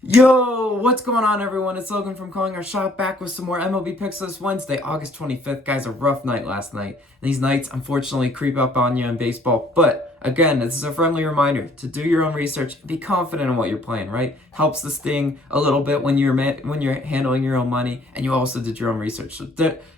Yo, what's going on, everyone? It's Logan from Calling Our Shot, back with some more MLB picks this Wednesday, August 25th. Guys, a rough night last night. These nights, unfortunately, creep up on you in baseball. But, again, this is a friendly reminder to do your own research and be confident in what you're playing, right? Helps the sting a little bit when you're handling your own money, and you also did your own research. So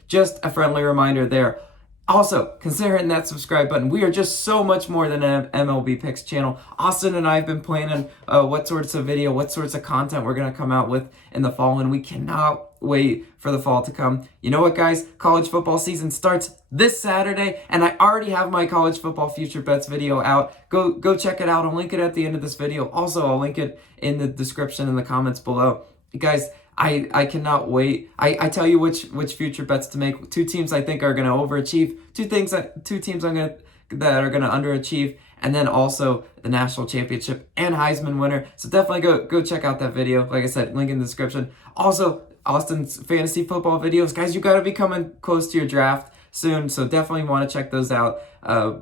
just a friendly reminder there. Also, consider hitting that subscribe button. We are just so much more than an MLB Picks channel. Austin and I have been planning what sorts of content we're going to come out with in the fall, and we cannot wait for the fall to come. You know what, guys? College football season starts this Saturday, and I already have my college football future bets video out. Go check it out. I'll link it at the end of this video. Also, I'll link it in the description in the comments below. Guys, I cannot wait. I tell you which future bets to make. Two teams I think are going to overachieve. Two teams that are going to underachieve, and then also the national championship and Heisman winner. So definitely go check out that video. Like I said, link in the description. Also, Austin's fantasy football videos, guys. You got to be coming close to your draft soon, so definitely want to check those out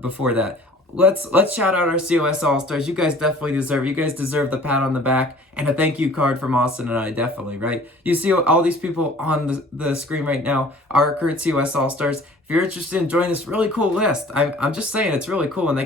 before that. Let's shout out our COS All-Stars. You guys definitely deserve it. You guys deserve the pat on the back and a thank you card from Austin and I, definitely, right? You see all these people on the screen right now are current COS All-Stars. If you're interested in joining this really cool list, I'm just saying it's really cool, and they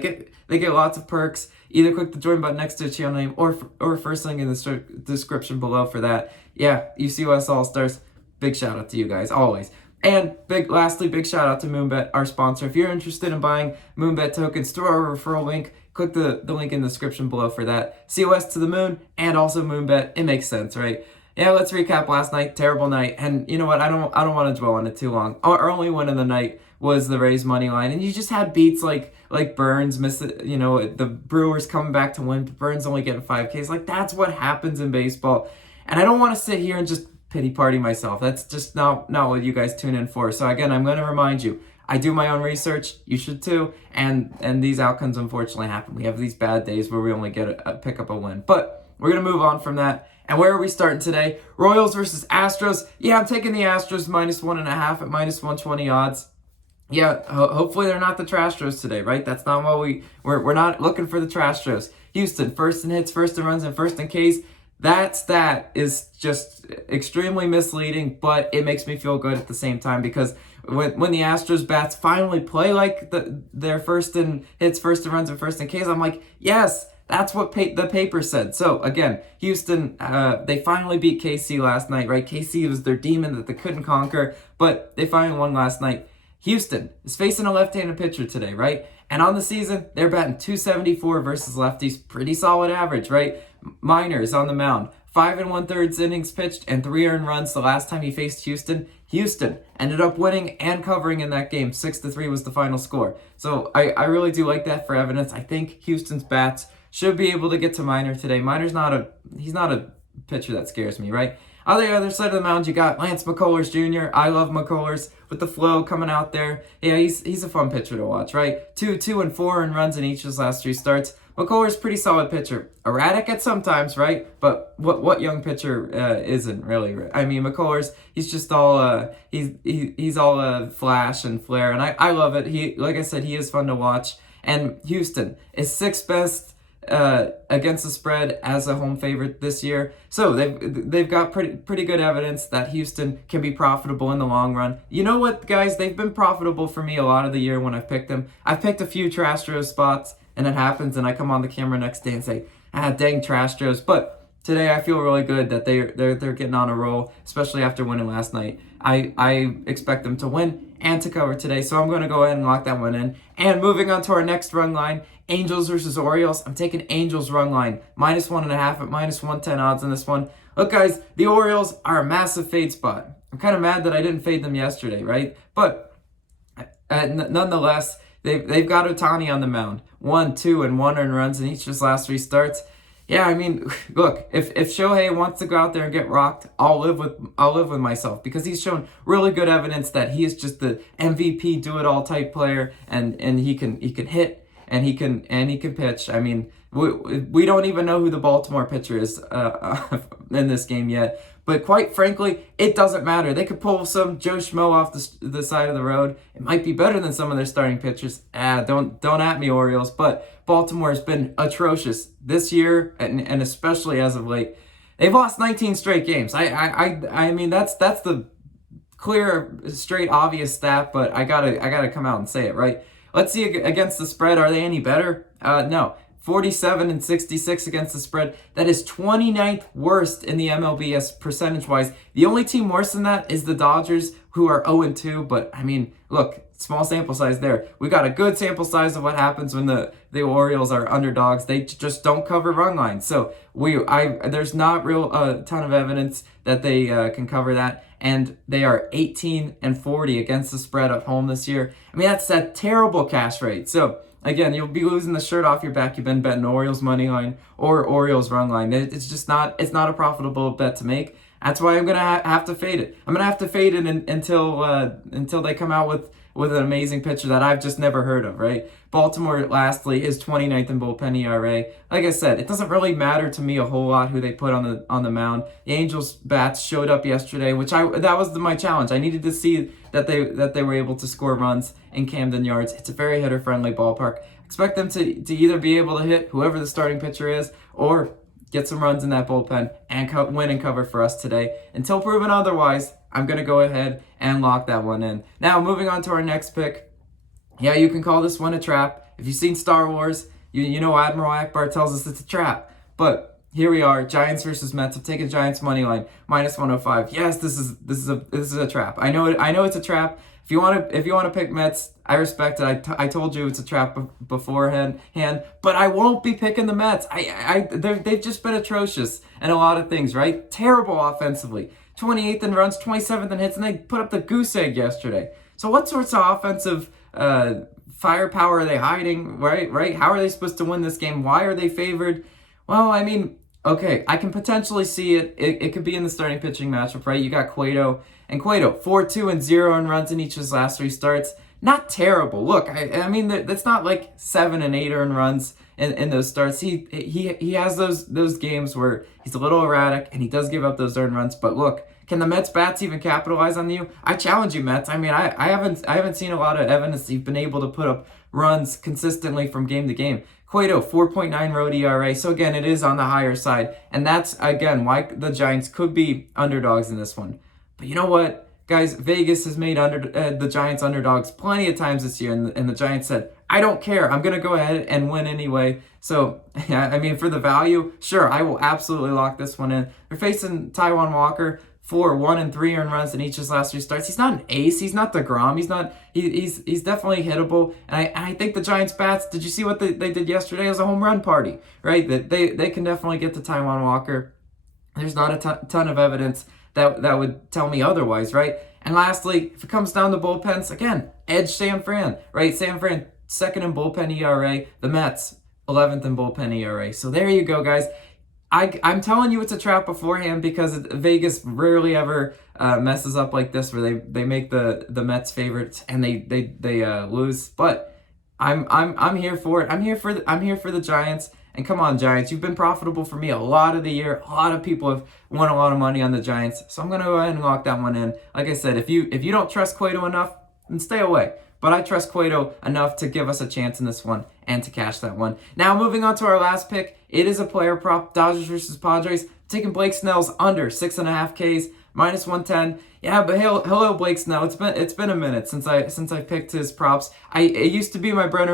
get lots of perks. Either click the join button next to the channel name or first link in the description below for that. Yeah, you COS All-Stars, big shout out to you guys, always. And lastly, big shout out to Moonbet, our sponsor. If you're interested in buying Moonbet tokens through our referral link, click the link in the description below for that. COS to the moon and also Moonbet. It makes sense, right? Yeah, let's recap last night. Terrible night. And you know what? I don't want to dwell on it too long. Our only win of the night was the Rays money line, and you just had beats like Burns miss it. You know, the Brewers coming back to win. Burns only getting 5Ks. Like, that's what happens in baseball. And I don't want to sit here and just pity party myself. That's just not what you guys tune in for. So again, I'm going to remind you, I do my own research. You should too. And these outcomes unfortunately happen. We have these bad days where we only get pick up a win. But we're going to move on from that. And where are we starting today? Royals versus Astros. Yeah, I'm taking the Astros -1.5 at -120 odds. Yeah, hopefully they're not the Trastros today, right? That's not what we're not looking for the Trastros. Houston, first in hits, first in runs, and first in Ks. That stat is just extremely misleading, but it makes me feel good at the same time, because when the Astros bats finally play like their first in hits, first in runs, and first in Ks, I'm like, yes, that's what the paper said. So again, Houston, they finally beat KC last night, right? KC was their demon that they couldn't conquer, but they finally won last night. Houston is facing a left-handed pitcher today, right? And on the season, they're batting .274 versus lefties. Pretty solid average, right? Minor is on the mound. 5 1/3 innings pitched and 3 earned runs the last time he faced Houston. Houston ended up winning and covering in that game. 6-3 was the final score. So I really do like that for evidence. I think Houston's bats should be able to get to Minor today. Minor's not a pitcher that scares me, right? On the other side of the mound, you got Lance McCullers Jr. I love McCullers with the flow coming out there. Yeah, he's a fun pitcher to watch, right? 2 and 4 earned runs in each of his last 3 starts. McCullers, pretty solid pitcher. Erratic at sometimes, right? But what young pitcher isn't really? I mean, McCullers, he's just all he's all flash and flair, and I love it. Like I said, he is fun to watch. And Houston is 6th best against the spread as a home favorite this year. So they've got pretty good evidence that Houston can be profitable in the long run. You know what, guys? They've been profitable for me a lot of the year when I've picked them. I've picked a few Trastros spots, and it happens, and I come on the camera next day and say, dang Trastros. But today I feel really good that they're getting on a roll, especially after winning last night. I expect them to win and to cover today, so I'm going to go ahead and lock that one in. And moving on to our next run line, Angels versus Orioles. I'm taking Angels run line, -1.5 at -110 odds in this one. Look, guys, the Orioles are a massive fade spot. I'm kind of mad that I didn't fade them yesterday, right? But nonetheless, they've got Ohtani on the mound. 1, 2, and 1 earned runs in each of his last 3 starts. Yeah, I mean, look, if Shohei wants to go out there and get rocked, I'll live with myself, because he's shown really good evidence that he is just the MVP do-it-all type player, and he can hit and he can pitch. I mean, we don't even know who the Baltimore pitcher is in this game yet. But quite frankly, it doesn't matter. They could pull some Joe Schmo off the side of the road. It might be better than some of their starting pitchers. Don't at me, Orioles. But Baltimore has been atrocious this year, and especially as of late. They've lost 19 straight games. I mean that's the clear, straight, obvious stat, but I gotta come out and say it, right? Let's see against the spread. Are they any better? No. 47 and 66 against the spread. That is 29th worst in the MLB percentage-wise. The only team worse than that is the Dodgers, who are 0-2. But, I mean, look, small sample size there. We got a good sample size of what happens when the Orioles are underdogs. They just don't cover run lines. So, there's not real ton of evidence that they can cover that. And they are 18 and 40 against the spread at home this year. I mean, that's a terrible cash rate. So, again, you'll be losing the shirt off your back. You've been betting Orioles money line or Orioles run line. It's just not a profitable bet to make. That's why I'm gonna have to fade it. I'm gonna have to fade it until they come out with an amazing pitcher that I've just never heard of, right? Baltimore, lastly, is 29th in bullpen ERA. Like I said, it doesn't really matter to me a whole lot who they put on the mound. The Angels bats showed up yesterday, which that was my challenge. I needed to see that they were able to score runs in Camden Yards. It's a very hitter-friendly ballpark. Expect them to either be able to hit whoever the starting pitcher is or get some runs in that bullpen and win and cover for us today. Until proven otherwise, I'm going to go ahead and lock that one in. Now, moving on to our next pick. Yeah, you can call this one a trap. If you've seen Star Wars, you know Admiral Akbar tells us it's a trap. But here we are, Giants versus Mets. I'm taking Giants money line minus 105. Yes, this is a trap. I know it's a trap. If you want to pick Mets, I respect it. I told you it's a trap beforehand, but I won't be picking the Mets. They've just been atrocious in a lot of things, right? Terrible offensively. 28th in runs, 27th in hits, and they put up the goose egg yesterday. So what sorts of offensive firepower are they hiding, right? How are they supposed to win this game? Why are they favored? Well, I mean, okay, I can potentially see it. It could be in the starting pitching matchup, right? You got Cueto, 4-2 and 0 in runs in each of his last 3 starts. Not terrible. Look, I mean, that's not like 7 and 8 earned runs in those starts. He has those games where he's a little erratic and he does give up those earned runs. But look, can the Mets bats even capitalize on you? I challenge you, Mets. I mean, I haven't seen a lot of evidence that you've been able to put up runs consistently from game to game. Cueto, 4.9 road ERA. So again, it is on the higher side. And that's, again, why the Giants could be underdogs in this one. But you know what, guys? Vegas has made the Giants underdogs plenty of times this year. And the Giants said, I don't care. I'm going to go ahead and win anyway. So, yeah, I mean, for the value, sure, I will absolutely lock this one in. They're facing Taijuan Walker. 1 and 3 earned runs in each of his last 3 starts. He's not an ace. He's not DeGrom. He's definitely hittable. And I think the Giants bats, did you see what they did yesterday? It was a home run party, right? That they can definitely get to Taijuan Walker. There's not a ton of evidence that would tell me otherwise, right? And lastly, if it comes down to bullpens, again, edge San Fran, right? San Fran, 2nd in bullpen ERA. The Mets, 11th in bullpen ERA. So there you go, guys. I'm telling you it's a trap beforehand because Vegas rarely ever messes up like this where they make the Mets favorites and they lose. But I'm here for it. I'm here for the Giants. And come on, Giants, you've been profitable for me a lot of the year. A lot of people have won a lot of money on the Giants. So I'm gonna go ahead and lock that one in. Like I said, if you don't trust Cueto enough, then stay away. But I trust Cueto enough to give us a chance in this one and to cash that one. Now, moving on to our last pick. It is a player prop. Dodgers versus Padres. Taking Blake Snell's under 6.5 Ks, minus 110. Yeah, but hello, Blake Snell. It's been a minute since I picked his props. It used to be my bread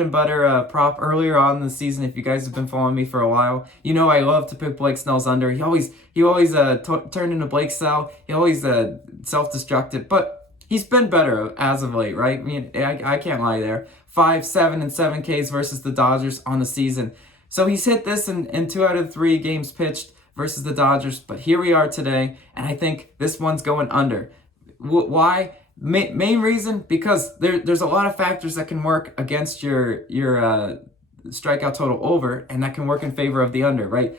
and butter prop earlier on in the season. If you guys have been following me for a while, you know I love to pick Blake Snell's under. He always turned into Blake Snell. He always self-destructed, but he's been better as of late, right? I mean, I can't lie there. 5, 7, and 7 Ks versus the Dodgers on the season. So he's hit this in 2 out of 3 games pitched versus the Dodgers. But here we are today, and I think this one's going under. Why? Main reason, because there's a lot of factors that can work against your strikeout total over, and that can work in favor of the under, right?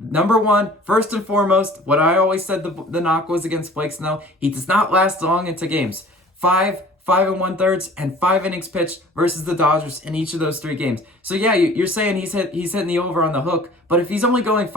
Number one, first and foremost, what I always said the knock was against Blake Snell. He does not last long into games. 5 1/3, and 5 innings pitched versus the Dodgers in each of those 3 games. So yeah, you're saying he's hitting the over on the hook, but if he's only going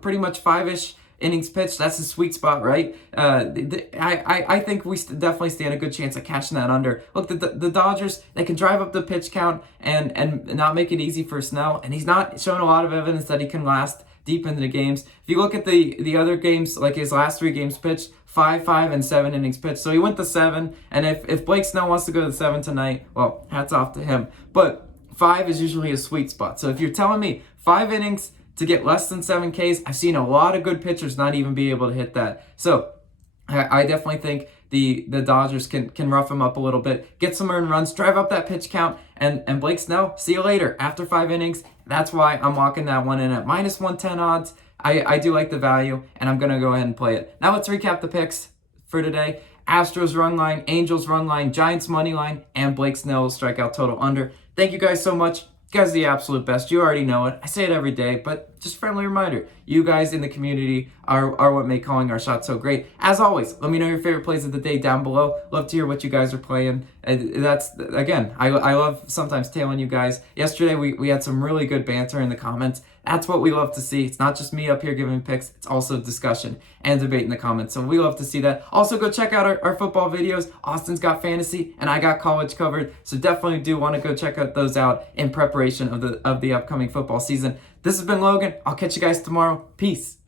pretty much 5-ish innings pitched, that's his sweet spot, right? I think we definitely stand a good chance at cashing that under. Look, the Dodgers, they can drive up the pitch count and not make it easy for Snell, and he's not showing a lot of evidence that he can last deep into the games. If you look at the other games, like his last 3 games pitched, 5, and 7 innings pitched. So he went to 7, and if Blake Snell wants to go to 7 tonight, well, hats off to him. But 5 is usually a sweet spot. So if you're telling me 5 innings to get less than 7 Ks, I've seen a lot of good pitchers not even be able to hit that. So I definitely think the Dodgers can rough him up a little bit, get some earned runs, drive up that pitch count, and Blake Snell, see you later after 5 innings. That's why I'm locking that one in at minus 110 odds. I do like the value, and I'm going to go ahead and play it. Now let's recap the picks for today. Astros run line, Angels run line, Giants money line, and Blake Snell strikeout total under. Thank you guys so much. You guys are the absolute best. You already know it. I say it every day, but just a friendly reminder. You guys in the community are what make Calling Our Shot so great. As always, let me know your favorite plays of the day down below. Love to hear what you guys are playing. That's, again, I love sometimes tailing you guys. Yesterday, we had some really good banter in the comments. That's what we love to see. It's not just me up here giving picks. It's also discussion and debate in the comments. So we love to see that. Also, go check out our football videos. Austin's got fantasy, and I got college covered. So definitely do want to go check out those out in preparation of the upcoming football season. This has been Logan. I'll catch you guys tomorrow. Peace.